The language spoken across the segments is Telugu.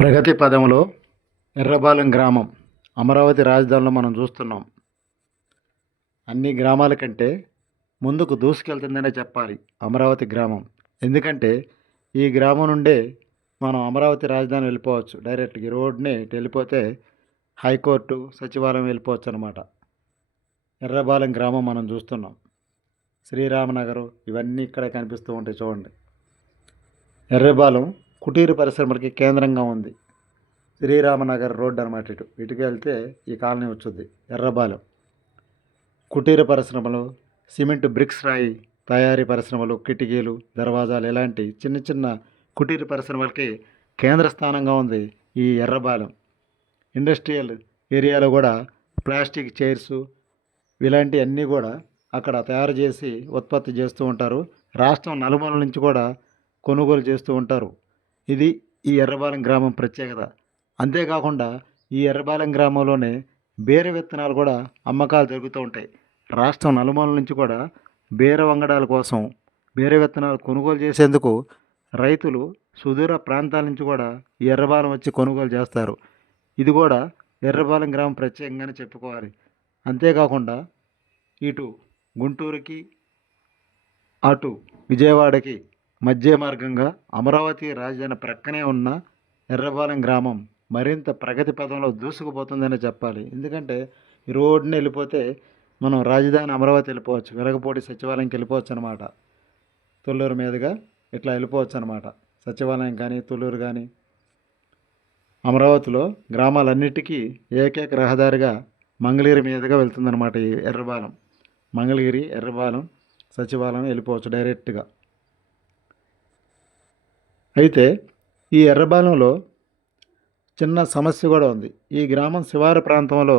ప్రగతి పదంలో ఎర్రబాలెం గ్రామం అమరావతి రాజధానిలో మనం చూస్తున్నాం. అన్ని గ్రామాల కంటే ముందుకు దూసుకెళ్తుందనే చెప్పాలి అమరావతి గ్రామం. ఎందుకంటే ఈ గ్రామం నుండే మనం అమరావతి రాజధాని వెళ్ళిపోవచ్చు. డైరెక్ట్గా ఈ రోడ్ని వెళ్ళిపోతే హైకోర్టు సచివాలయం వెళ్ళిపోవచ్చు అనమాట ఎర్రబాలెం గ్రామం మనం చూస్తున్నాం. శ్రీరామనగరు ఇవన్నీ ఇక్కడే కనిపిస్తూ ఉంటాయి చూడండి. ఎర్రబాలెం కుటీర పరిశ్రమలకి కేంద్రంగా ఉంది. శ్రీరామనగర్ రోడ్ అనమాట ఇటు. ఇటుకు వెళ్తే ఈ కాలనీ వచ్చుద్ది. ఎర్రబాలెం. కుటీర పరిశ్రమలు సిమెంట్ బ్రిక్స్ రాయి తయారీ పరిశ్రమలు కిటికీలు దర్వాజాలు ఇలాంటి చిన్న చిన్న కుటీర పరిశ్రమలకి కేంద్ర స్థానంగా ఉంది ఈ ఎర్రబాలెం. ఇండస్ట్రియల్ ఏరియాలో కూడా ప్లాస్టిక్ చైర్స్ ఇలాంటివన్నీ కూడా అక్కడ తయారు చేసి ఉత్పత్తి చేస్తూ ఉంటారు. రాష్ట్రం నలుమూల నుంచి కూడా కొనుగోలు చేస్తూ ఉంటారు. ఇది ఈ ఎర్రబాలెం గ్రామం ప్రత్యేకత. అంతేకాకుండా ఈ ఎర్రబాలెం గ్రామంలోనే బేర విత్తనాలు కూడా అమ్మకాలు జరుగుతూ ఉంటాయి. రాష్ట్రం నలుమూల నుంచి కూడా బేర వంగడాల కోసం బేర విత్తనాలు కొనుగోలు చేసేందుకు రైతులు సుదూర ప్రాంతాల నుంచి కూడా ఈ ఎర్రబాలెం వచ్చి కొనుగోలు చేస్తారు. ఇది కూడా ఎర్రబాలెం గ్రామం ప్రత్యేకంగానే చెప్పుకోవాలి. అంతేకాకుండా ఇటు గుంటూరుకి అటు విజయవాడకి మధ్య మార్గంగా అమరావతి రాజధాని ప్రక్కనే ఉన్న ఎర్రబాలెం గ్రామం మరింత ప్రగతి పదంలో దూసుకుపోతుందనే చెప్పాలి. ఎందుకంటే ఈ రోడ్డుని వెళ్ళిపోతే మనం రాజధాని అమరావతి వెళ్ళిపోవచ్చు వెలగపూడి సచివాలయంకి వెళ్ళిపోవచ్చు అనమాట తొల్లూరు మీదుగా ఇట్లా వెళ్ళిపోవచ్చు అనమాట సచివాలయం కానీ తొల్లూరు కానీ. అమరావతిలో గ్రామాలన్నిటికీ ఏకైక రహదారిగా మంగళగిరి మీదుగా వెళ్తుందన్నమాట ఈ ఎర్రబాలెం. మంగళగిరి ఎర్రబాలెం సచివాలయం వెళ్ళిపోవచ్చు డైరెక్ట్గా. అయితే ఈ ఎర్రబాలెంలో చిన్న సమస్య కూడా ఉంది. ఈ గ్రామం శివారు ప్రాంతంలో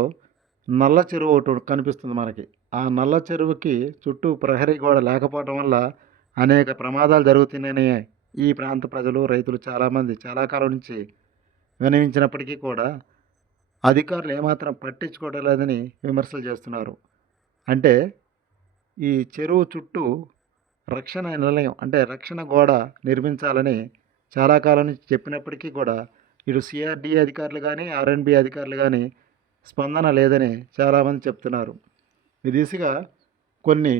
నల్ల చెరువు ఒకటి కనిపిస్తుంది మనకి. ఆ నల్ల చెరువుకి చుట్టూ ప్రహరీ గోడ లేకపోవడం వల్ల అనేక ప్రమాదాలు జరుగుతున్నాయని ఈ ప్రాంత ప్రజలు రైతులు చాలామంది చాలా కాలం నుంచి వినవించినప్పటికీ కూడా అధికారులు ఏమాత్రం పట్టించుకోవడం లేదని విమర్శలు చేస్తున్నారు. అంటే ఈ చెరువు చుట్టూ రక్షణ నిలయం అంటే రక్షణ గోడ నిర్మించాలని చాలా కాలం నుంచి చెప్పినప్పటికీ కూడా ఇటు సిఆర్డి అధికారులు కానీ ఆర్ఎన్బి అధికారులు కానీ స్పందన లేదని చాలామంది చెప్తున్నారు. ఈ దిశగా కొన్ని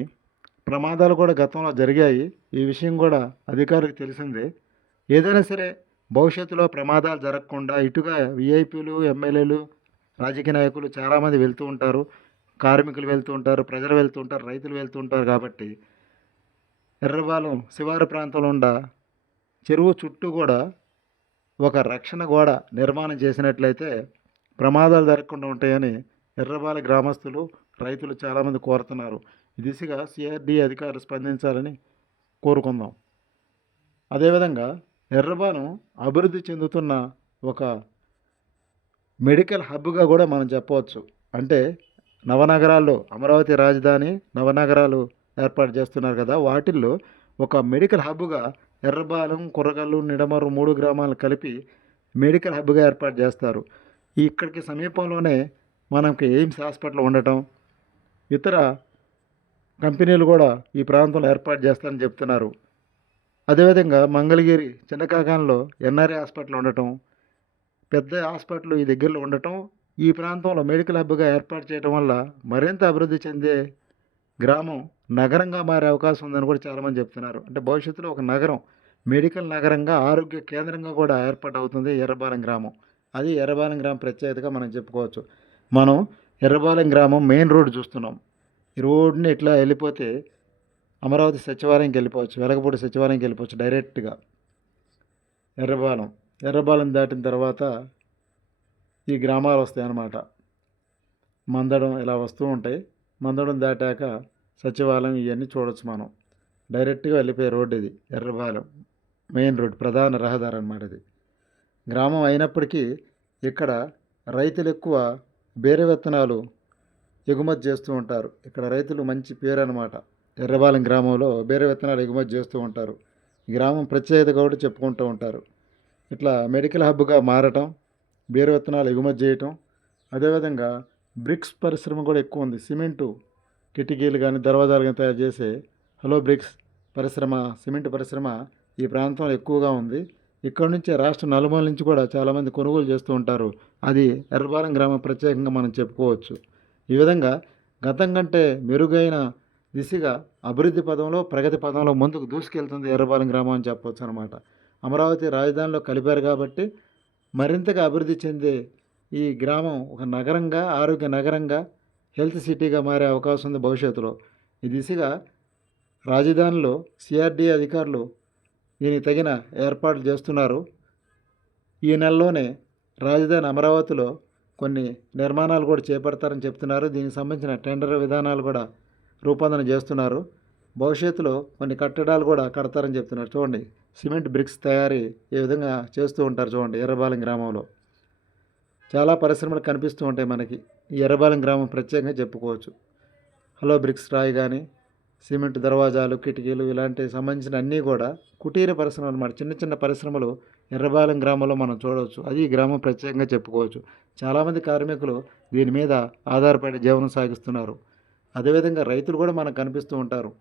ప్రమాదాలు కూడా గతంలో జరిగాయి. ఈ విషయం కూడా అధికారులకు తెలిసిందే. ఏదైనా సరే భవిష్యత్తులో ప్రమాదాలు జరగకుండా ఇటుగా విఐపీలు ఎమ్మెల్యేలు రాజకీయ నాయకులు చాలామంది వెళ్తూ ఉంటారు. కార్మికులు వెళ్తూ ఉంటారు ప్రజలు వెళ్తూ ఉంటారు రైతులు వెళ్తూ ఉంటారు కాబట్టి ఎర్రబాలెం శివారు ప్రాంతంలో ఉన్న చెరువు చుట్టూ కూడా ఒక రక్షణ గోడ నిర్మాణం చేసినట్లయితే ప్రమాదాలు జరగకుండా ఉంటాయని ఎర్రబాల గ్రామస్తులు రైతులు చాలామంది కోరుతున్నారు. ఈ దిశగా సిఆర్డి అధికారులు స్పందించాలని కోరుకుందాం. అదేవిధంగా ఎర్రబాను అభివృద్ధి చెందుతున్న ఒక మెడికల్ హబ్గా కూడా మనం చెప్పవచ్చు. అంటే నవనగరాల్లో అమరావతి రాజధాని నవనగరాలు ఏర్పాటు చేస్తున్నారు కదా వాటిల్లో ఒక మెడికల్ హబ్గా ఎర్రబాలెం కురగల్లు నిడమరు మూడు గ్రామాలు కలిపి మెడికల్ హబ్గా ఏర్పాటు చేస్తారు. ఇక్కడికి సమీపంలోనే మనకి ఎయిమ్స్ హాస్పిటల్ ఉండటం ఇతర కంపెనీలు కూడా ఈ ప్రాంతంలో ఏర్పాటు చేస్తారని చెప్తున్నారు. అదేవిధంగా మంగళగిరి చిన్నకాకాంలో ఎన్ఆర్ఐ హాస్పిటల్ ఉండటం పెద్ద హాస్పిటల్ ఈ దగ్గరలో ఉండటం ఈ ప్రాంతంలో మెడికల్ హబ్గా ఏర్పాటు చేయడం వల్ల మరింత అభివృద్ధి చెందే గ్రామం నగరంగా మారే అవకాశం ఉందని కూడా చాలామంది చెప్తున్నారు. అంటే భవిష్యత్తులో ఒక నగరం మెడికల్ నగరంగా ఆరోగ్య కేంద్రంగా కూడా ఏర్పాటు అవుతుంది ఎర్రబాలెం గ్రామం. అది ఎర్రబాలెం గ్రామం ప్రత్యేకతగా మనం చెప్పుకోవచ్చు. మనం ఎర్రబాలెం గ్రామం మెయిన్ రోడ్ చూస్తున్నాం. ఈ రోడ్ని ఇట్లా వెళ్ళిపోతే అమరావతి సచివాలయంకి వెళ్ళిపోవచ్చు వెలగపూడి సచివాలయంకి వెళ్ళిపోవచ్చు డైరెక్ట్గా. ఎర్రబాలెం ఎర్రబాలెం దాటిన తర్వాత ఈ గ్రామాలు వస్తాయి అన్నమాట మందడం ఇలా వస్తూ ఉంటాయి. మందడం దాటాక సచివాలయం ఇవన్నీ చూడొచ్చు మనం. డైరెక్ట్గా వెళ్ళిపోయే రోడ్డు ఇది ఎర్రబాలెం. మెయిన్ రోడ్ ప్రధాన రహదారి అన్నమాట ఇది గ్రామం అయినప్పటికీ ఇక్కడ రైతులు ఎక్కువ బేరే విత్తనాలు ఎగుమతి చేస్తూ ఉంటారు. ఇక్కడ రైతులు మంచి పేరు అనమాట ఎర్రబాలెం గ్రామంలో బేరే విత్తనాలు ఎగుమతి చేస్తూ ఉంటారు. గ్రామం ప్రత్యేకత కూడా చెప్పుకుంటూ ఉంటారు. ఇట్లా మెడికల్ హబ్గా మారటం బేరే విత్తనాలు ఎగుమతి చేయటం అదేవిధంగా బ్రిక్స్ పరిశ్రమ కూడా ఎక్కువ ఉంది. సిమెంటు కిటికీలు కానీ దర్వాజాలు కానీ తయారు చేసే హలో బ్రిక్స్ పరిశ్రమ సిమెంట్ పరిశ్రమ ఈ ప్రాంతంలో ఎక్కువగా ఉంది. ఇక్కడ నుంచి రాష్ట్ర నలుమూల నుంచి కూడా చాలామంది కొనుగోలు చేస్తూ ఉంటారు. అది ఎర్రబాలెం గ్రామం ప్రత్యేకంగా మనం చెప్పుకోవచ్చు. ఈ విధంగా గతం కంటే మెరుగైన దిశగా అభివృద్ధి పదంలో ప్రగతి పదంలో ముందుకు దూసుకెళ్తుంది ఎర్రబాలెం గ్రామం అని చెప్పవచ్చు అనమాట అమరావతి రాజధానిలో కలిపారు కాబట్టి మరింతగా అభివృద్ధి చెందే ఈ గ్రామం ఒక నగరంగా ఆరోగ్య నగరంగా హెల్త్ సిటీగా మారే అవకాశం ఉంది భవిష్యత్తులో. ఈ దిశగా రాజధానిలో సిఆర్డీఏ అధికారులు దీనికి తగిన ఏర్పాట్లు చేస్తున్నారు. ఈ నెలలోనే రాజధాని అమరావతిలో కొన్ని నిర్మాణాలు కూడా చేపడతారని చెప్తున్నారు. దీనికి సంబంధించిన టెండర్ విధానాలు కూడా రూపొందన చేస్తున్నారు. భవిష్యత్తులో కొన్ని కట్టడాలు కూడా కడతారని చెప్తున్నారు. చూడండి సిమెంట్ బ్రిక్స్ తయారీ ఈ విధంగా చేస్తూ ఉంటారు చూడండి ఎర్రబాలెం గ్రామంలో. చాలా పరిశ్రమలు కనిపిస్తూ ఉంటాయి మనకి. ఎర్రబాలెం గ్రామం ప్రత్యేకంగా చెప్పుకోవచ్చు. హలో బ్రిక్స్ రాయి కానీ సిమెంట్ దర్వాజాలు కిటికీలు ఇలాంటి సంబంధించిన అన్నీ కూడా కుటీర పరిశ్రమలు అన్నమాట. చిన్న చిన్న పరిశ్రమలు ఎర్రబాలెం గ్రామంలో మనం చూడవచ్చు. అది ఈ గ్రామం ప్రత్యేకంగా చెప్పుకోవచ్చు. చాలామంది కార్మికులు దీని మీద ఆధారపడి జీవనం సాగిస్తున్నారు. అదేవిధంగా రైతులు కూడా మనకు కనిపిస్తూ ఉంటారు.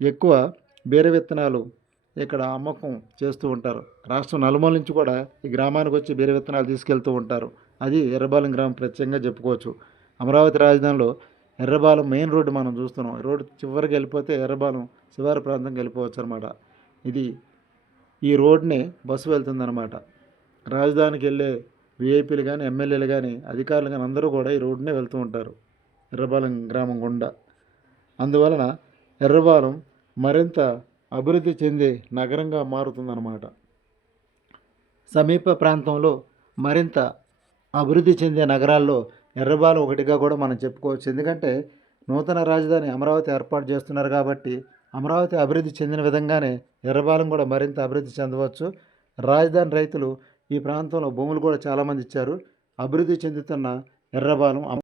ఎక్కువ బీర విత్తనాలు ఇక్కడ అమ్మకం చేస్తూ ఉంటారు. రాష్ట్రం నలుమూల నుంచి కూడా ఈ గ్రామానికి వచ్చి బీర విత్తనాలు తీసుకెళ్తూ ఉంటారు. అది ఎర్రబాలెం గ్రామం ప్రత్యేకంగా చెప్పుకోవచ్చు. అమరావతి రాజధానిలో ఎర్రబాలెం మెయిన్ రోడ్డు మనం చూస్తున్నాం. ఈ రోడ్డు చివరికి వెళ్ళిపోతే ఎర్రబాలెం శివారు ప్రాంతంకి వెళ్ళిపోవచ్చు అనమాట ఇది ఈ రోడ్నే బస్సు వెళ్తుందన్నమాట. రాజధానికి వెళ్ళే విఐపీలు కానీ ఎమ్మెల్యేలు కానీ అధికారులు కానీ అందరూ కూడా ఈ రోడ్డునే వెళ్తూ ఉంటారు. ఎర్రబాలెం గ్రామం గుండా. అందువలన ఎర్రబాలెం మరింత అభివృద్ధి చెందే నగరంగా మారుతుందన్నమాట. సమీప ప్రాంతంలో మరింత అభివృద్ధి చెందే నగరాల్లో ఎర్రబాలు ఒకటిగా కూడా మనం చెప్పుకోవచ్చు. ఎందుకంటే నూతన రాజధాని అమరావతి ఏర్పాటు చేస్తున్నారు కాబట్టి అమరావతి అభివృద్ధి చెందిన విధంగానే ఎర్రబాలెం కూడా మరింత అభివృద్ధి చెందవచ్చు. రాజధాని రైతులు ఈ ప్రాంతంలో భూములు కూడా చాలామంది ఇచ్చారు. అభివృద్ధి చెందుతున్న ఎర్రబాలెం